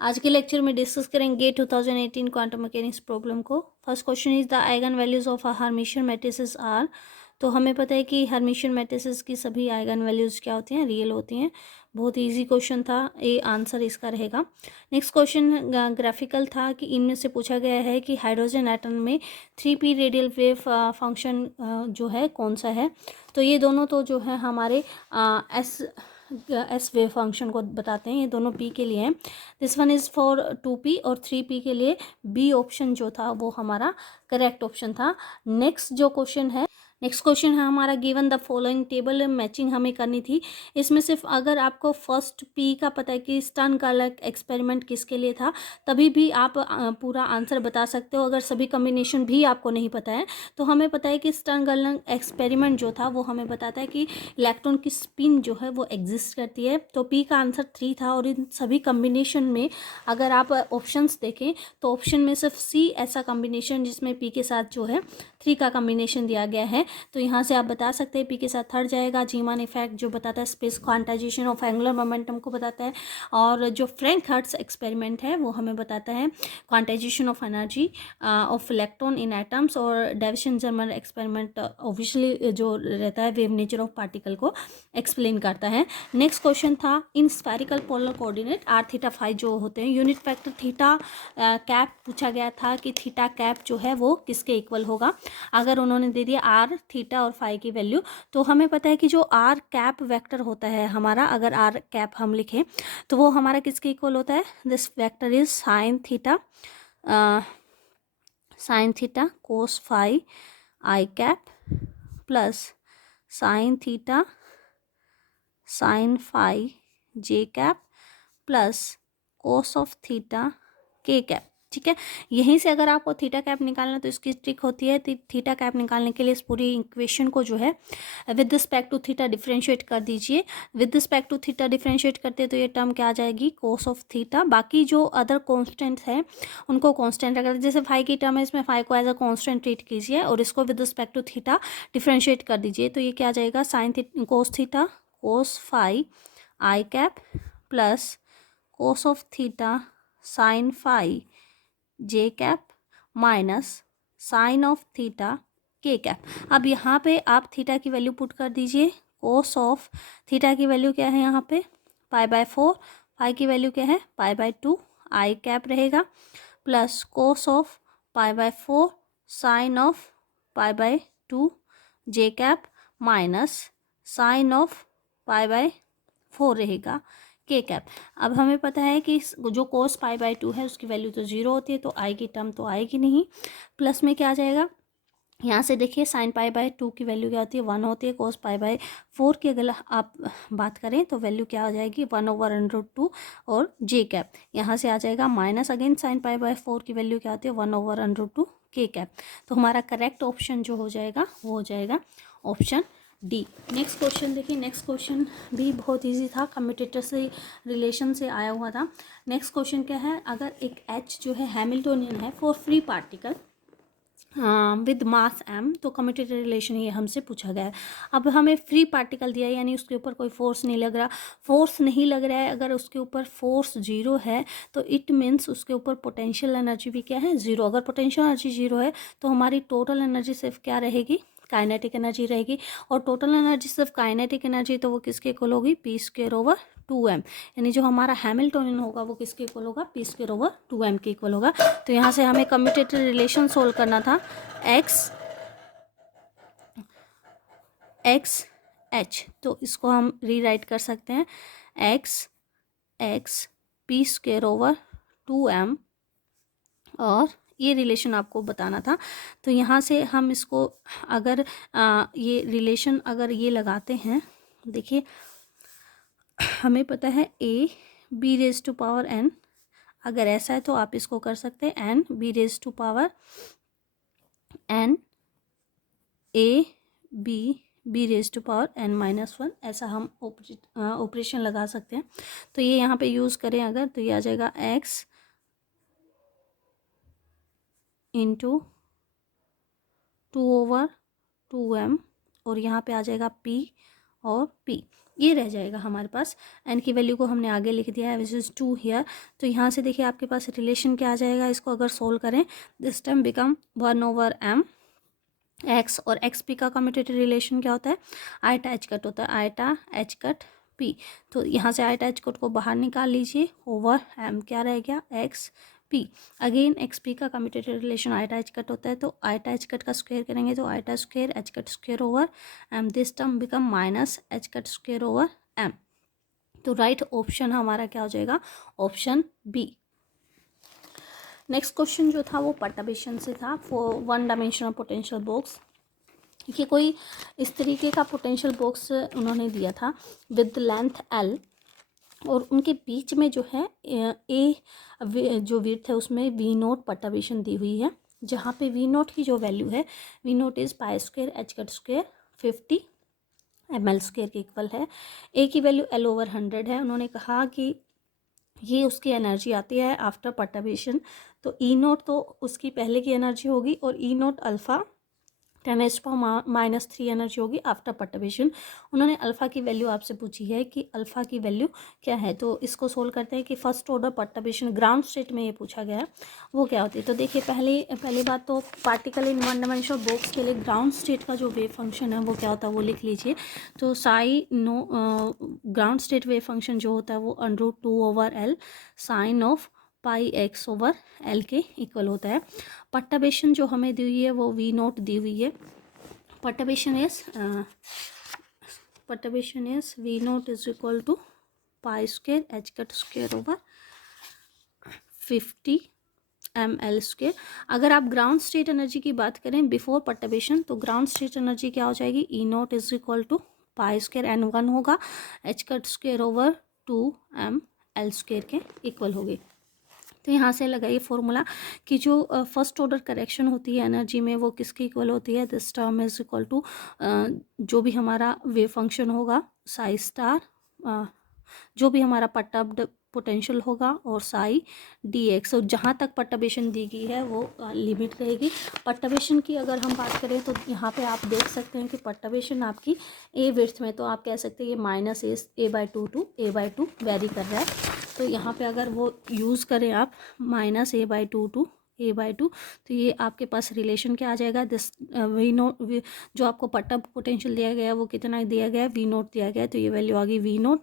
आज के लेक्चर में डिस्कस करेंगे 2018 क्वांटम मैकेनिक्स प्रॉब्लम को। First question is the eigenvalues of a Hermitian matrices are. तो हमें पता है कि हर्मिशियन मैट्रिसेस की सभी आइगन वैल्यूज क्या होती हैं, रियल होती हैं। बहुत इजी क्वेश्चन था, ये आंसर इसका रहेगा। नेक्स्ट क्वेश्चन ग्राफिकल था कि इनमें से पूछा गया है कि हाइड्रोजन एटम में 3p रेडियल वेव फंक्शन जो है कौन सा है। तो ये दोनों तो जो है हमारे एस वेव फंक्शन को बताते हैं। ये दोनों पी के लिए हैं। This one is for 2p और 3p के लिए बी ऑप्शन जो था वो हमारा करेक्ट ऑप्शन था। नेक्स्ट क्वेश्चन है हमारा given the following table matching हमें करनी थी। इसमें सिर्फ अगर आपको फर्स्ट पी का पता है कि स्टर्न गार्लक एक्सपेरिमेंट किसके लिए था, तभी भी आप पूरा आंसर बता सकते हो। अगर सभी कॉम्बिनेशन भी आपको नहीं पता है तो हमें पता है कि स्टर्न गार्लक एक्सपेरिमेंट जो था वो हमें बताता है कि इलेक्ट्रॉन की स्पिन जो है वो एग्जिस्ट करती है। तो पी का आंसर 3 था। और इन सभी कॉम्बिनेशन में अगर आप ऑप्शंस देखें तो ऑप्शन में सिर्फ सी ऐसा कॉम्बिनेशन जिसमें पी के साथ जो है 3 का कॉम्बिनेशन दिया गया है। तो यहाँ से आप बता सकते हैं पी के साथ थर्ड जाएगा। जीमान इफेक्ट जो बताता है space quantization of angular momentum को बताता है। और जो फ्रैंक हर्ट्ज एक्सपेरिमेंट है वो हमें बताता है quantisation of energy of electron in atoms. और डेविसन जर्मर एक्सपेरिमेंट ऑब्वियसली जो रहता है वेव नेचर ऑफ पार्टिकल को एक्सप्लेन करता है। नेक्स्ट क्वेश्चन था in spherical polar coordinate r theta phi जो होते हैं यूनिट वेक्टर थीटा कैप पूछा गया था कि थीटा कैप जो है वो किसके इक्वल होगा। अगर उन्होंने दे दिया आर थीटा और फाई की वैल्यू, तो हमें पता है कि जो आर कैप वेक्टर होता है हमारा, अगर आर कैप हम लिखें तो वो हमारा किसके इक्वल होता है। This vector is sine theta cos phi i cap plus sine theta sine phi j cap plus cos of theta k cap. ठीक है, यहीं से अगर आपको थीटा कैप निकालना है तो इसकी ट्रिक होती है थीटा कैप निकालने के लिए इस पूरी इक्वेशन को जो है with respect to theta differentiate कर दीजिए। With respect to theta differentiate करते हैं तो ये टर्म क्या आ जाएगी, कोस ऑफ थीटा। बाकी जो अदर कॉन्स्टेंट है उनको कॉन्स्टेंट रखा, जैसे फाई की टर्म है इसमें फाई को एज अ कॉन्स्टेंट ट्रीट कीजिए और इसको with respect to theta differentiate कर दीजिए। तो ये क्या आ जाएगा, sine cos theta cos phi i cap plus cos of theta sine phi j cap minus sine of theta k cap. अब यहाँ पे आप थीटा की वैल्यू पुट कर दीजिए। कोस ऑफ थीटा की वैल्यू क्या है यहाँ पे, π/4। फाई की वैल्यू क्या है, π/2। आई कैप रहेगा plus cos of π/4 sine of π/2 J cap minus sine of π/4 रहेगा के कैप। अब हमें पता है कि जो कोस π/2 है उसकी वैल्यू तो 0 होती है, तो आई की टर्म तो आएगी नहीं। प्लस में क्या आ जाएगा, यहाँ से देखिए साइन π/2 की वैल्यू क्या होती है, 1 होती है। कोस π/4 की अगर आप बात करें तो वैल्यू क्या हो जाएगी, 1/√2 और जे कैप। यहाँ से आ जाएगा माइनस अगेन साइन π/4 की वैल्यू क्या होती है, 1/√2 के कैप। तो हमारा करेक्ट ऑप्शन जो हो जाएगा वो हो जाएगा ऑप्शन डी। नेक्स्ट क्वेश्चन देखिए, नेक्स्ट क्वेश्चन भी बहुत इजी था, कम्यूटेटर से रिलेशन से आया हुआ था। नेक्स्ट क्वेश्चन क्या है, अगर एक एच जो है हैमिल्टोनियन है for free particle with mass m, तो कम्यूटेटर रिलेशन ये हमसे पूछा गया है। अब हमें फ्री पार्टिकल दिया है यानी उसके ऊपर कोई फोर्स नहीं लग रहा। फोर्स नहीं लग रहा है, अगर उसके ऊपर फोर्स 0 है तो इट मीन्स उसके ऊपर पोटेंशियल एनर्जी भी क्या है, 0। अगर पोटेंशियल एनर्जी 0 है तो हमारी टोटल एनर्जी सिर्फ क्या रहेगी, काइनेटिक एनर्जी रहेगी। और टोटल एनर्जी सिर्फ काइनेटिक एनर्जी तो वो किसके इक्वल होगी, p²/2m। यानी जो हमारा हैमिल्टोनियन होगा वो किसके इक्वल होगा, p²/2m के इक्वल होगा। तो यहाँ से हमें कम्यूटेटर रिलेशन सोल्व करना था। x h, तो इसको हम रीराइट कर सकते हैं x p²/2m, और ये रिलेशन आपको बताना था। तो यहाँ से हम इसको अगर ये रिलेशन अगर ये लगाते हैं, देखिए हमें पता है a b⁻n, अगर ऐसा है तो आप इसको कर सकते हैं n b⁻n a b⁻n-1, ऐसा हम ऑपरेशन लगा सकते हैं। तो ये यहाँ पे यूज़ करें अगर, तो ये आ जाएगा x × 2/2m और यहाँ पे आ जाएगा p और p। ये रह जाएगा हमारे पास। एन की वैल्यू को हमने आगे लिख दिया है विच इज़ 2 हियर। तो यहाँ से देखिए आपके पास रिलेशन क्या आ जाएगा, इसको अगर सोल्व करें this time become 1/m x, और एक्स पी का कम्यूटेटिव रिलेशन क्या होता है, आयटा एच कट होता है, आयटा एच कट पी। तो यहाँ से आयटा एच कट को बाहर निकाल लीजिए, ओवर एम क्या रह गया, X P. Again X P का commutative relation iota H cut होता है, तो आयटा एच कट का स्क्वायर करेंगे तो iota square H cut square over M, this term become minus H cut square over M. तो राइट ऑप्शन हमारा क्या हो जाएगा, ऑप्शन बी। नेक्स्ट क्वेश्चन जो था वो पर्टर्बेशन से था for one dimensional potential box. कि कोई इस तरीके का पोटेंशियल बॉक्स उन्होंने दिया था विद लेंथ एल, और उनके बीच में जो है ए जो विड्थ है उसमें वी नोट पर्टर्बेशन दी हुई है, जहाँ पे वी नोट की जो वैल्यू है, V naught is pi square H cut square 50 ml square के इक्वल है। ए की वैल्यू L/100 है। उन्होंने कहा कि ये उसकी एनर्जी आती है आफ्टर पर्टर्बेशन, तो ई नोट तो उसकी पहले की एनर्जी होगी और ई नोट अल्फ़ा 10⁻³ एनर्जी होगी आफ्टर पर्टर्बेशन। उन्होंने अल्फ़ा की वैल्यू आपसे पूछी है कि अल्फ़ा की वैल्यू क्या है, तो इसको सोल्व करते हैं कि first order perturbation ground state में ये पूछा गया है वो क्या होती है। तो देखिए पहली बात तो particle in one dimensional box के लिए ग्राउंड स्टेट का जो वेव फंक्शन है वो क्या होता है वो लिख लीजिए। तो psi naught ground state wave function जो होता है वो √2/L sine of pi x over L के इक्वल होता है। पर्टर्बेशन जो हमें दी हुई है वो वी नोट दी हुई है। Perturbation is V naught is equal to pi square H cut square over 50 ml square. अगर आप ग्राउंड स्टेट एनर्जी की बात करें बिफोर पर्टर्बेशन, तो ग्राउंड स्टेट एनर्जी क्या हो जाएगी, E naught is equal to pi square n1 होगा H cut square over 2ml square के इक्वल होगी। तो यहाँ से लगाइए फॉर्मूला कि जो फर्स्ट ऑर्डर करेक्शन होती है एनर्जी में वो किसके इक्वल होती है, this term is equal to जो भी हमारा वेव फंक्शन होगा साई स्टार, जो भी हमारा पर्टर्ब्ड पोटेंशियल होगा और साई डी एक्स। और जहाँ तक पर्टर्बेशन दी गई है वो लिमिट रहेगी। पर्टर्बेशन की अगर हम बात करें तो यहाँ पे आप देख सकते हैं कि पर्टर्बेशन आपकी ए विड्थ में, तो आप कह सकते हैं ये -a/2 टू a/2 वेरी कर रहा है। तो यहाँ पे अगर वो यूज़ करें आप -a/2 टू a/2, तो ये आपके पास रिलेशन क्या आ जाएगा, दिस वी नोट जो आपको पर्टर्ब पोटेंशियल दिया गया है वो कितना दिया गया है, वी नोट दिया गया है, तो ये वैल्यू आ गई वी नोट।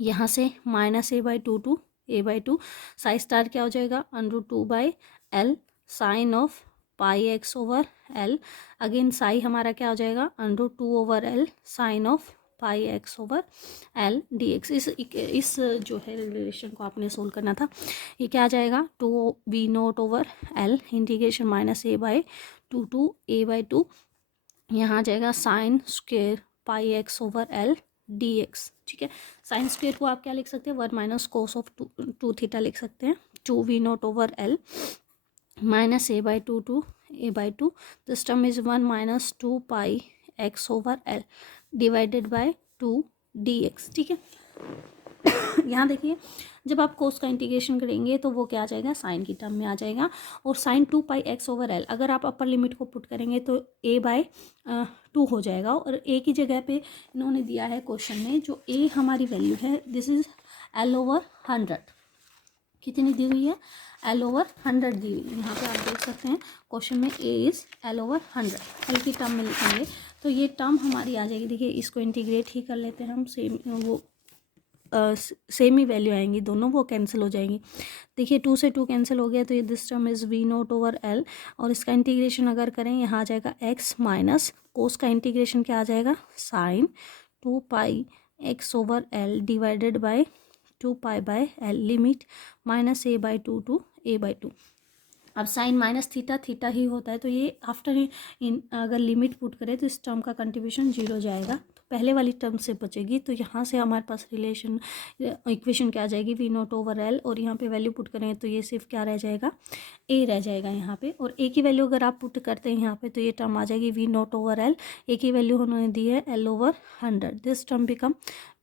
यहाँ से -a/2 to a/2 Sai star क्या हो जाएगा, √2/L sine of pi x over L. Again psi हमारा क्या हो जाएगा, √2/L sine of pi x over L d x. इस जो है रिलेशन को आपने सोल्व करना था। ये क्या आ जाएगा, 2v0/L integration -a/2 to a/2, यहाँ आ जाएगा sine square pi x over L d x. ठीक है, साइन स्क्वेयर को आप क्या लिख सकते हैं, 1 - cos ऑफ 2 थीटा लिख सकते हैं। 2v0/L -a/2 to a/2, this term is 1 - 2 pi x over L divided by 2 dx। ठीक है, यहाँ देखिए जब आप कोस का इंटीग्रेशन करेंगे तो वो क्या आ जाएगा, साइन की टर्म में आ जाएगा, और sign 2 pi x over L अगर आप अपर लिमिट को पुट करेंगे तो a/2 हो जाएगा। और a की जगह पे इन्होंने दिया है क्वेश्चन में, जो a हमारी वैल्यू है दिस इज L/100, कितनी दी हुई है, L/100 दी हुई है। यहाँ पे आप देख सकते हैं क्वेश्चन में a इज़ L/100, एल की टर्म में लिखेंगे तो ये टर्म हमारी आ जाएगी। देखिए इसको इंटीग्रेट ही कर लेते हैं हम, सेम ही वैल्यू आएंगी दोनों, वो कैंसिल हो जाएंगी। देखिए 2 से 2 कैंसिल हो गया, तो ये दिस टर्म इज़ v0/L, और इसका इंटीग्रेशन अगर करें यहाँ आ जाएगा x माइनस कोस का इंटीग्रेशन क्या आ जाएगा, sine 2 pi x over L divided by 2 पाई/L लिमिट -a/2 टू a/2। अब साइन माइनस थीटा ही होता है, तो ये आफ्टर इन अगर लिमिट पुट करें तो इस टर्म का कंट्रीब्यूशन 0 जाएगा, तो पहले वाली टर्म से बचेगी। तो यहाँ से हमारे पास रिलेशन इक्वेशन क्या आ जाएगी, v0/L, और यहाँ पे वैल्यू पुट करें तो ये सिर्फ क्या रह जाएगा, a रह जाएगा यहाँ पे। और a की वैल्यू अगर आप पुट करते हैं यहाँ पे तो ये टर्म आ जाएगी v0/L। a की वैल्यू उन्होंने दी है L/100, this term become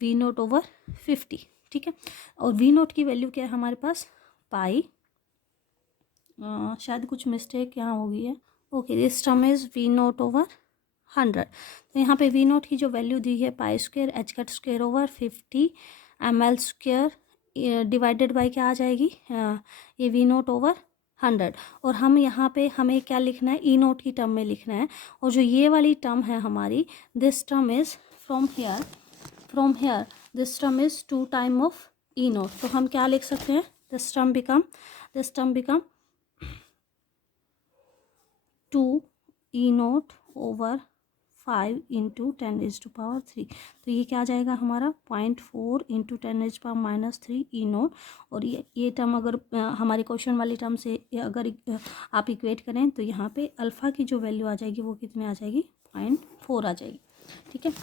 v0/50। ठीक है, और v0 की वैल्यू क्या है हमारे पास, पाई, शायद कुछ मिस्टेक यहाँ हो गई है। Okay, this term is v0/50 100। तो यहाँ पे वी नोट की जो वैल्यू दी है पाई square H cut square over 50 ml square divided by क्या आ जाएगी, ये वी नोट ओवर 100। और हम यहाँ पे हमें क्या लिखना है, ई नोट की टर्म में लिखना है। और जो ये वाली टर्म है हमारी, this term is from here this term is 2 time of E note. तो हम क्या लिख सकते हैं, this term become 2 E note over 5 into 10⁻³ तो ये क्या आ जाएगा हमारा 0.4 इंटू 10⁻³ ई नोट। और ये टर्म अगर हमारे क्वेश्चन वाली टर्म से अगर आप इक्वेट करें तो यहाँ पे अल्फ़ा की जो वैल्यू आ जाएगी वो कितने आ जाएगी, 0.4 आ जाएगी। ठीक है,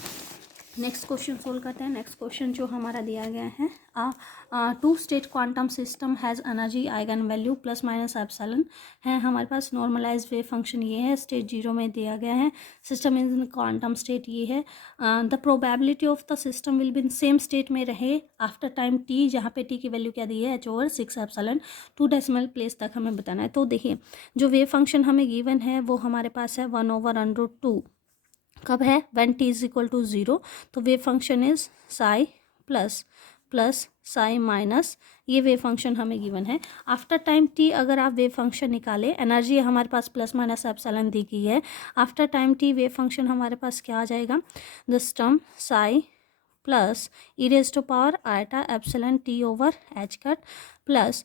नेक्स्ट क्वेश्चन सोल्व करते हैं। नेक्स्ट क्वेश्चन जो हमारा दिया गया है, 2 state quantum system has energy eigen value plus minus epsilon है। हमारे पास नॉर्मलाइज वेव फंक्शन ये है, स्टेट 0 में दिया गया है, सिस्टम इन क्वांटम स्टेट ये है। The probability of the system will be in same state में रहे आफ्टर टाइम टी, जहाँ पे टी की वैल्यू क्या दी है, h/6 एप्सिलॉन 2 डेसिमल प्लेस तक हमें बताना है। तो देखिए जो वेव फंक्शन हमें गिवन है वो हमारे पास है 1/√2। कब है, when t is equal to 0। तो wave function is psi plus psi minus, ये वेव फंक्शन हमें गिवन है। आफ्टर टाइम टी अगर आप वेव फंक्शन निकालें, एनर्जी हमारे पास प्लस माइनस एप्सिलॉन दी गई है। After time t wave function हमारे पास क्या आ जाएगा, this term psi plus e⁻⁴ iota epsilon t over h cut plus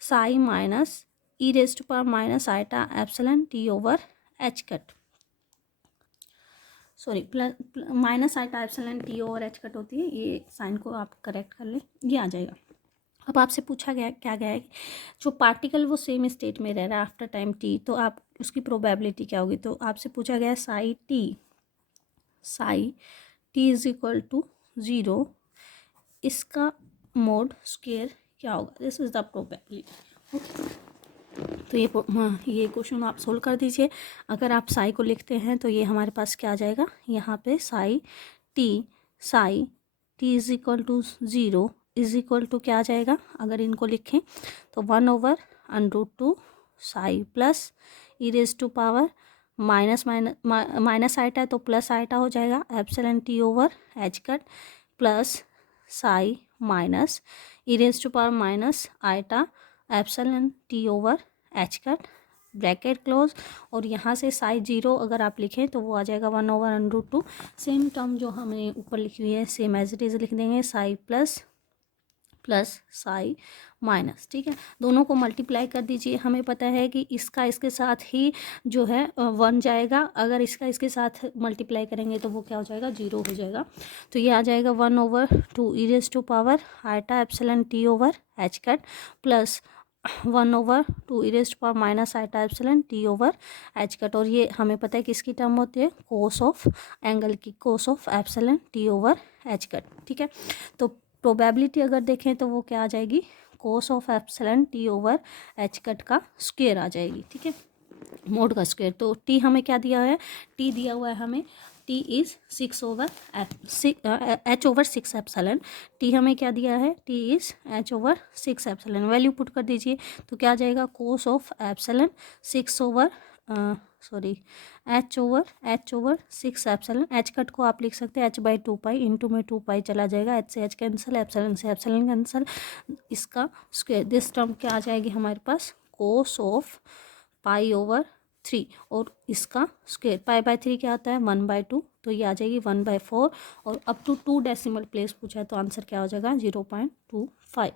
psi minus e⁻⁻ iota epsilon t over h cut, sorry plus minus eta epsilon t over h cut होती है, ये sign को आप correct कर लें, ये आ जाएगा। अब आपसे पूछा गया क्या गया है, जो पार्टिकल वो सेम स्टेट में रह रहा है आफ्टर टाइम टी, तो आप उसकी प्रोबेबिलिटी क्या होगी। तो आपसे पूछा गया है psi t is equal to 0, इसका मोड स्क्वायर क्या होगा, this is the probability. Okay, तो ये क्वेश्चन आप सोल्व कर दीजिए। अगर आप साई को लिखते हैं तो ये हमारे पास क्या आ जाएगा, यहाँ पे psi t is equal to 0 is equal to क्या आ जाएगा, अगर इनको लिखें तो 1/√2 psi plus e⁻⁻ minus iota है तो प्लस आइटा हो जाएगा epsilon t over h cut plus psi minus e⁻⁻ iota epsilon t over h cut bracket close. और यहाँ से साई 0 अगर आप लिखें तो वो आ जाएगा 1/√2। सेम टर्म जो हमने ऊपर लिखी हुई है सेम एज इट इज़ लिख देंगे, साई प्लस साई माइनस। ठीक है, दोनों को मल्टीप्लाई कर दीजिए। हमें पता है कि इसका इसके साथ ही जो है 1 जाएगा, अगर इसका इसके साथ मल्टीप्लाई करेंगे तो वो क्या हो जाएगा, 0 हो जाएगा। तो ये आ जाएगा 1/2 e⁻⁻ iota epsilon t over h cut plus 1/2 e⁻⁻ iota epsilon t over h cut. और ये हमें पता है कि इसकी टर्म होती है कोस ऑफ एंगल की, cos of epsilon t over h cut. ठीक है, तो प्रोबेबिलिटी अगर देखें तो वो क्या आ जाएगी, cos of epsilon t over h cut का स्क्वायर आ जाएगी। ठीक है, मोड का स्क्वायर। तो टी हमें क्या दिया है, टी दिया हुआ है हमें, T is 6/h/6 epsilon. T हमें क्या दिया है, T is h/6 epsilon. Value put कर दीजिए तो क्या आ जाएगा, cos of epsilon h/6 epsilon. H cut को आप लिख सकते हैं h/2 इंटू में 2 चला जाएगा, एच से एच कैंसिल, एप्सिलॉन से एप्सिलॉन कैंसिल, इसका स्क्वायर। दिस टर्म क्या आ जाएगी हमारे पास, कोस ऑफ π/3 और इसका स्क्वायर π/3 क्या आता है 1/2, तो ये आ जाएगी 1/4। और अप टू 2 डेसिमल प्लेस पूछा है तो आंसर क्या हो जाएगा 0.25।